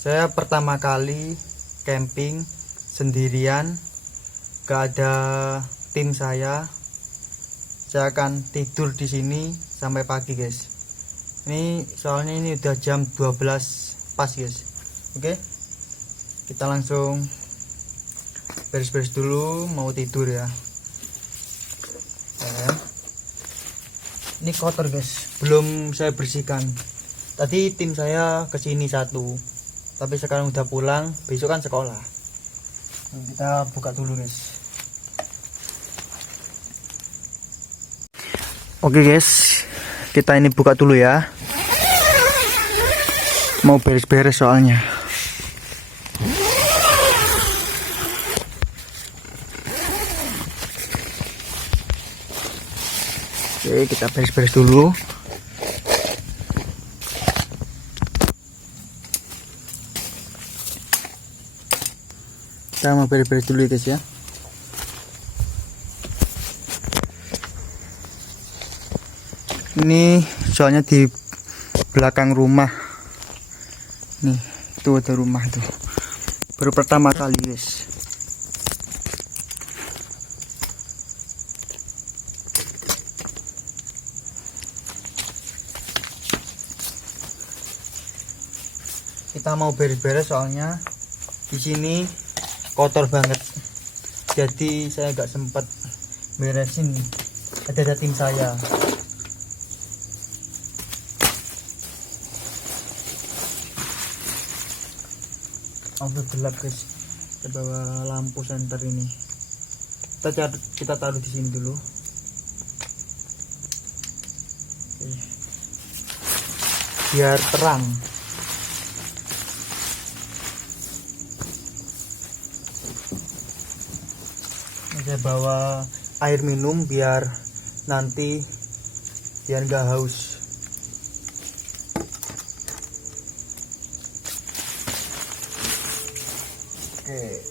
Saya pertama kali camping sendirian, gak ada tim saya. Saya akan tidur di sini sampai pagi, guys. Ini soalnya ini udah jam 12 pas, guys. Oke. Kita langsung beres-beres dulu, mau tidur ya. Ini kotor, guys. Belum saya bersihkan. Tadi tim saya kesini satu, tapi sekarang udah pulang. Besok kan sekolah. Kita buka dulu, guys. Oke, guys, kita ini buka dulu ya. Mau beres-beres soalnya. Oke, kita beres-beres dulu. Kita mau beres-beres dulu ya, guys ya. Ini soalnya di belakang rumah. Nih, itu ada rumah tuh. Baru pertama kali, guys. Kita mau beres-beres soalnya di sini kotor banget. Jadi saya nggak sempat beresin. Ada tim saya. Udah gelap, guys. Kita bawa lampu senter ini. Kita taruh di sini dulu. Oke. Biar terang. Saya bawa air minum biar nanti nggak haus. Oke,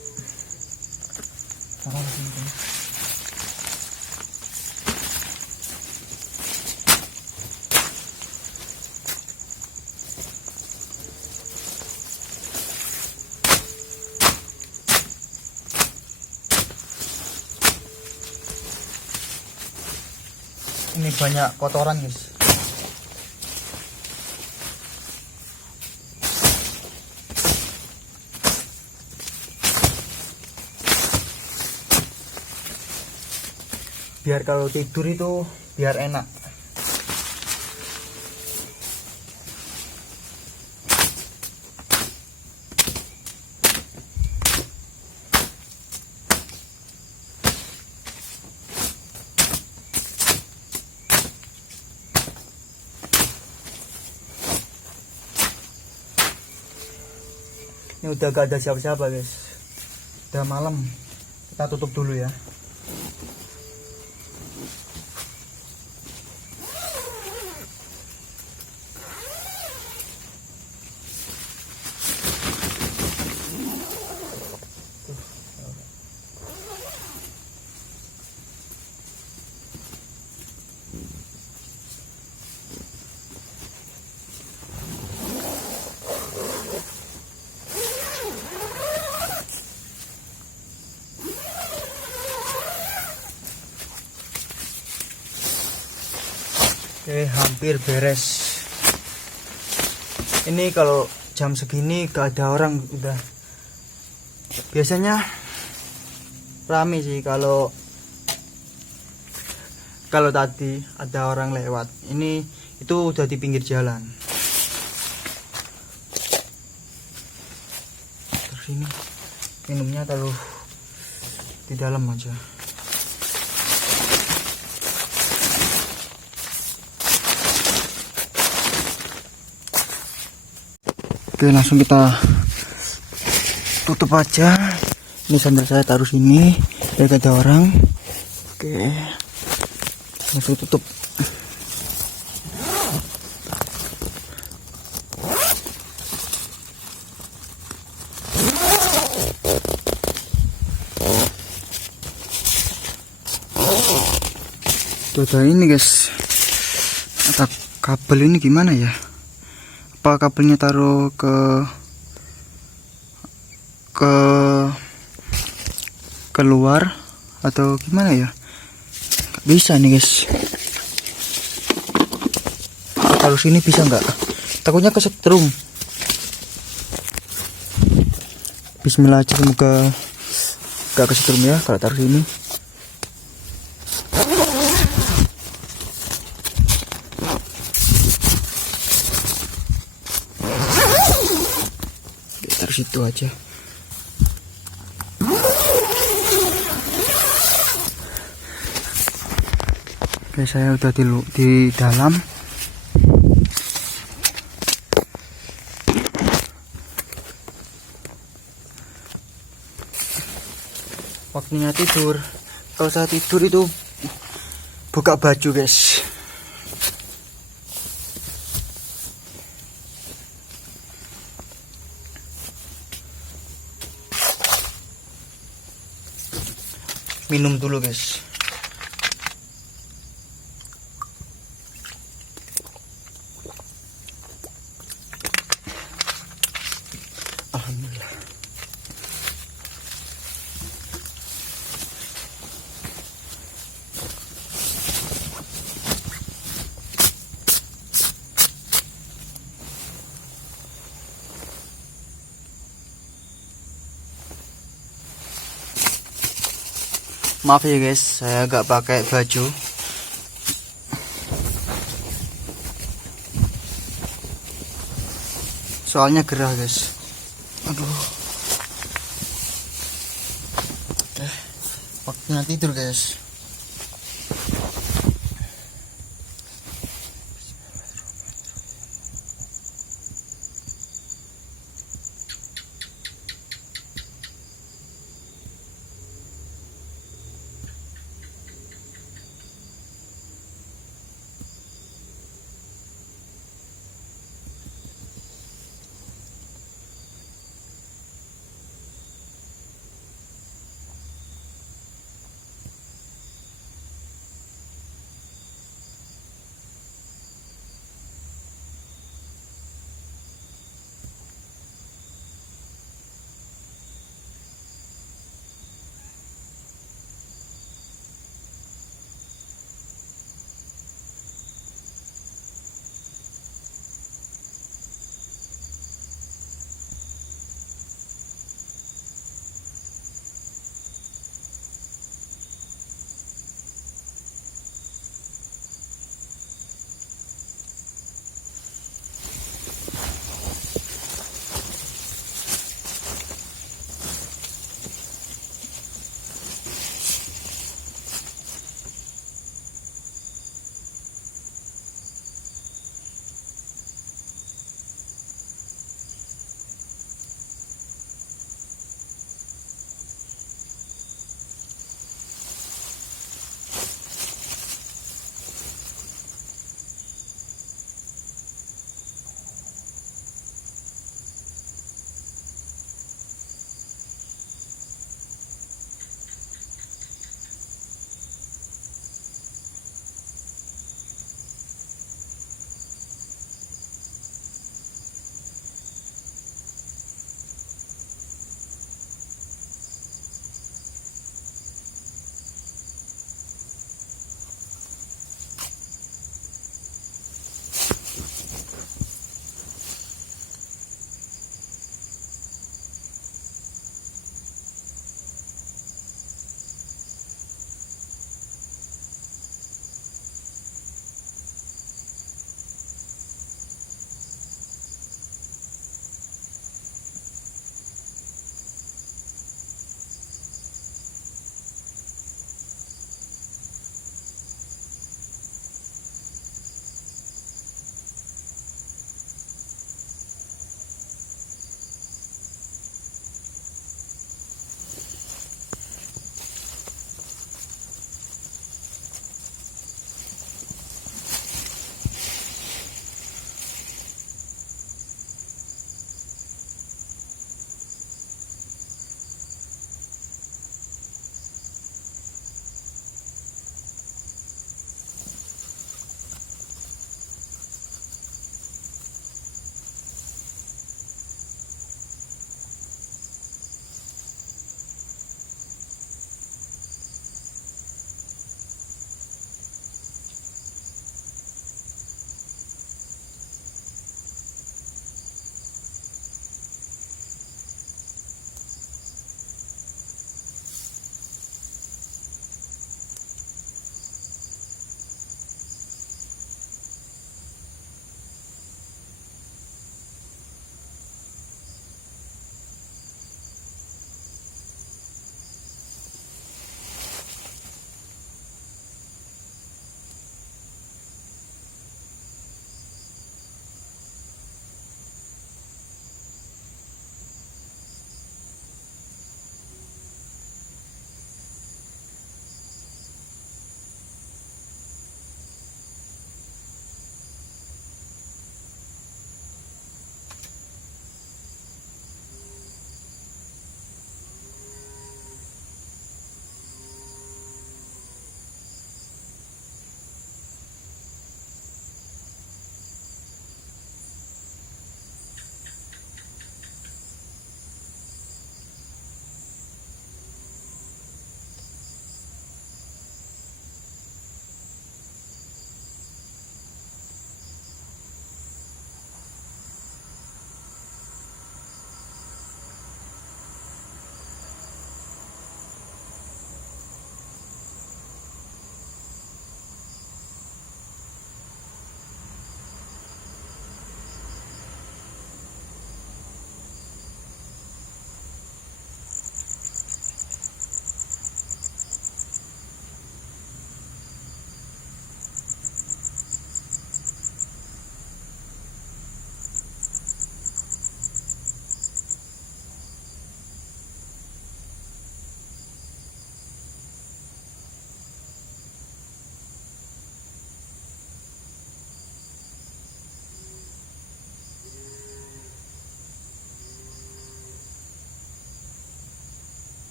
taruh di sini. Ini banyak kotoran, guys. Biar kalau tidur itu biar enak. Ini udah gak ada siapa-siapa, guys. Udah malam. Kita tutup dulu ya. Oke, hampir beres. Ini kalau jam segini gak ada orang udah. Biasanya rame sih kalau tadi ada orang lewat. Ini itu udah di pinggir jalan. Terus ini minumnya taruh di dalam aja. Oke, langsung kita tutup aja. Ini sandal saya taruh sini biar gak ada orang. Oke, langsung tutup. Tuh ada ini, guys. Ada kabel ini gimana ya? Apa kabelnya taruh ke ke keluar atau gimana ya, nggak bisa nih guys. Kalau sini bisa nggak, takutnya kesetrum. Bismillah aja, semoga nggak kesetrum ya kalau taruh sini. Taruh situ aja. Oke, saya udah di dalam. Waktunya tidur. Kalau saya tidur itu buka baju guys. Minum dulu guys. Alhamdulillah. Maaf ya guys, saya nggak pakai baju. Soalnya gerah guys. Aduh. Oke, waktunya tidur guys.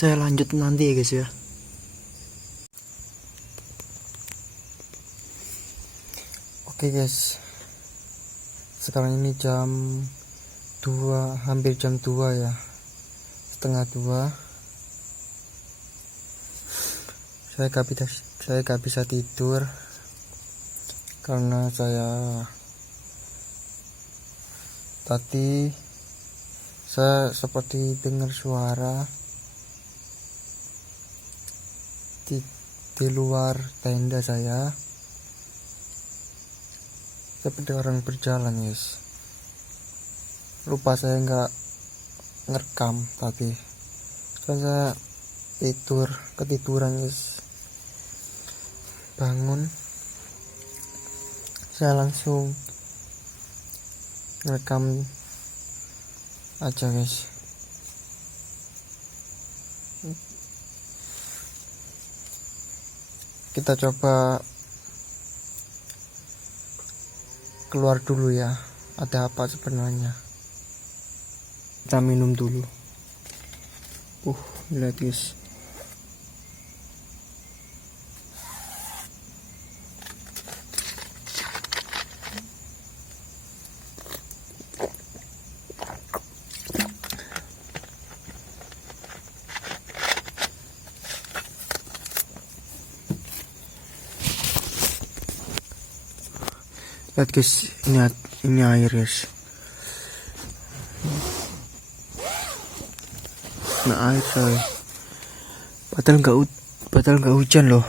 Saya lanjut nanti ya guys ya. Oke guys, sekarang ini jam 2, hampir jam 2 ya, setengah 2. Saya gak bisa tidur karena tadi saya seperti dengar suara di luar tenda saya, seperti orang berjalan guys. Lupa saya nggak ngerekam tadi, saya ketiduran guys. Bangun, saya langsung ngerekam aja guys. Kita coba keluar dulu ya, ada apa sebenarnya. Kita minum dulu. Lihat guys. Lihat guys, ini air guys. Nah air coy. Padahal nggak hujan loh.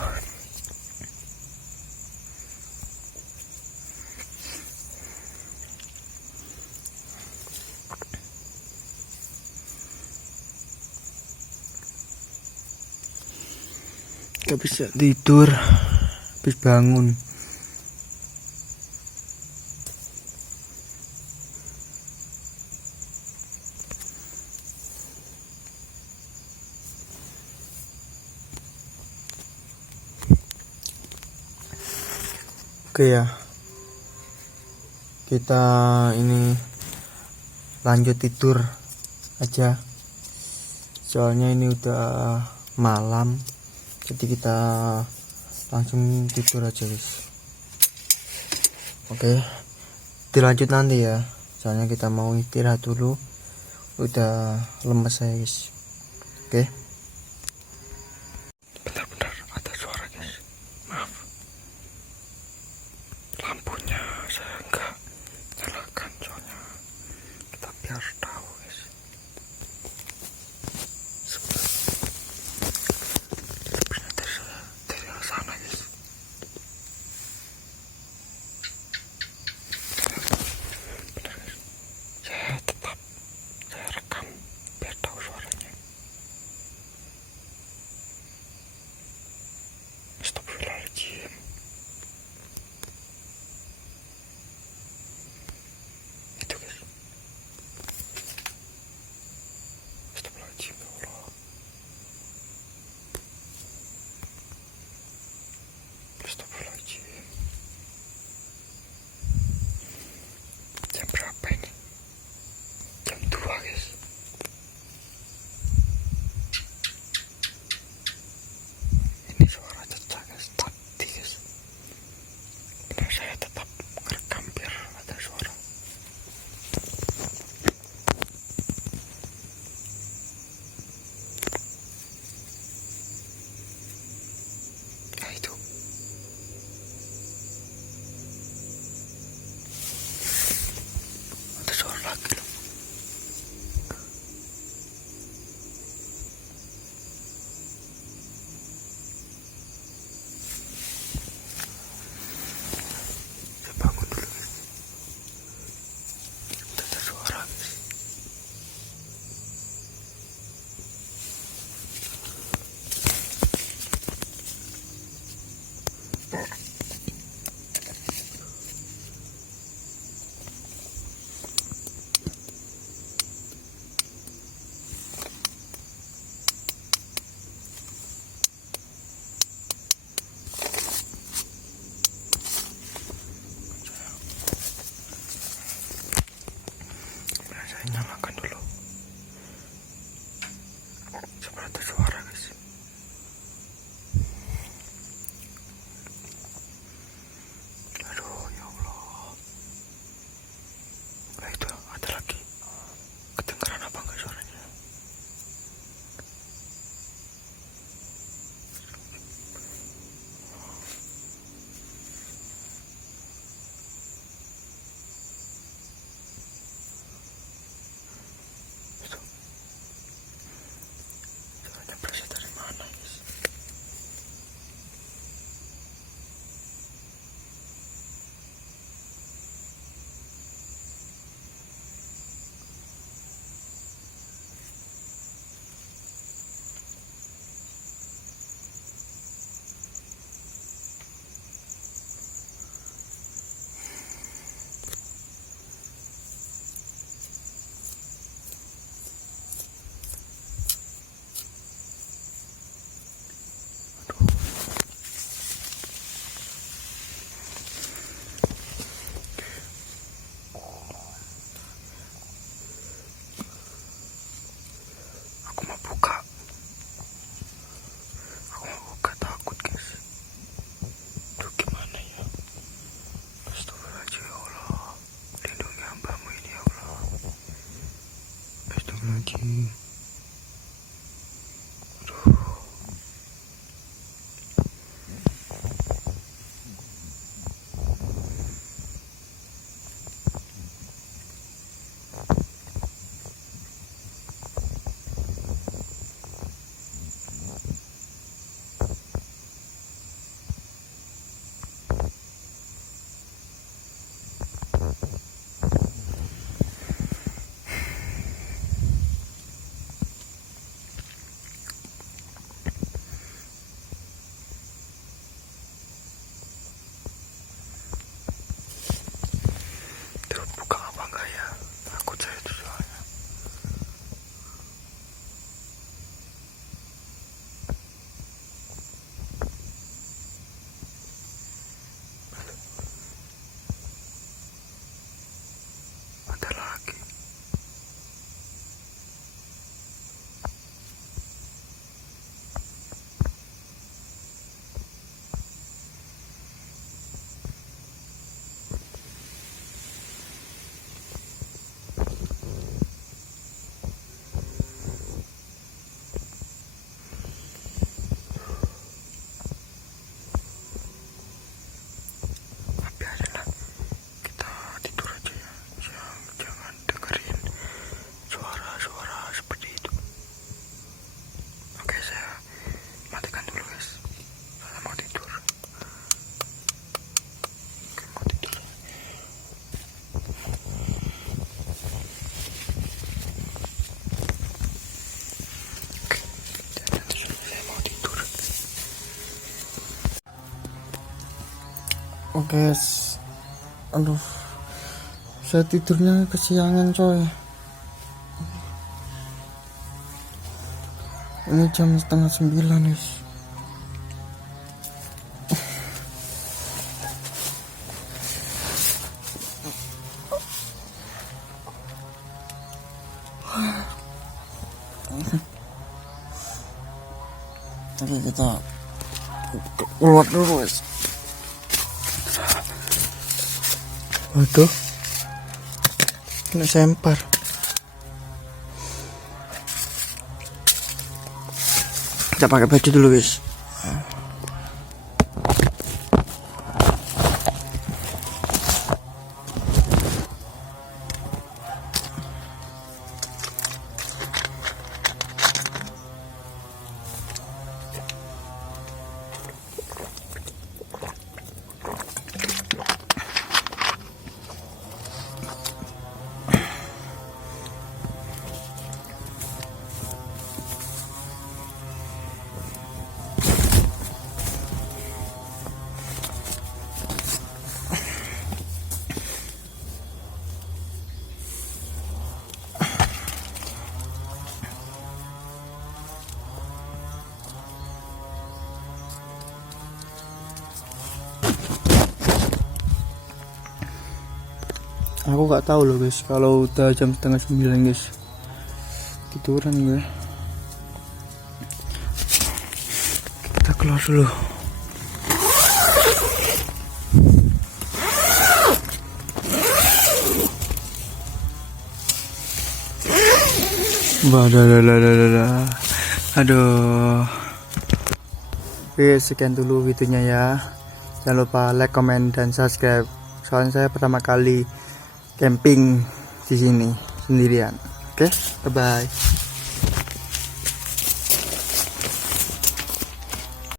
Gak bisa tidur, habis bangun. Oke ya, kita ini lanjut tidur aja, soalnya ini udah malam, jadi kita langsung tidur aja guys. Oke, dilanjut nanti ya, soalnya kita mau istirahat dulu, udah lemes saya guys. Oke. Bentar, ada suara guys, maaf. Lampunya saya enggak nyalakan, soalnya kita biar tahu guys. Sebenarnya dari sana guys. Benar guys, saya rekam biar tahu suaranya. Astagfirullahaladzim. Terbuka apa enggak ya? Takut saya tuh soalnya. Ada lagi. Biarinlah, kita tidur aja ya. Jangan dengerin suara-suara seperti itu. Oke, saya matikan dulu guys. Saya mau tidur. Oke, mau tidur. Saya mau tidur. Oke guys, aduh, saya tidurnya kesiangan coy. Ini jam 8:30 guys. Oke, kita keluar dulu guys. Waduh, kena sempar. Kita pakai baju dulu guys. Aku gak tahu loh guys, kalau udah jam 8:30 guys, tiduran gue. Kita keluar dulu. Aduh. Oke, sekian dulu videonya ya. Jangan lupa like, comment, dan subscribe. Soalnya saya pertama kali camping di sini sendirian. Oke, bye bye.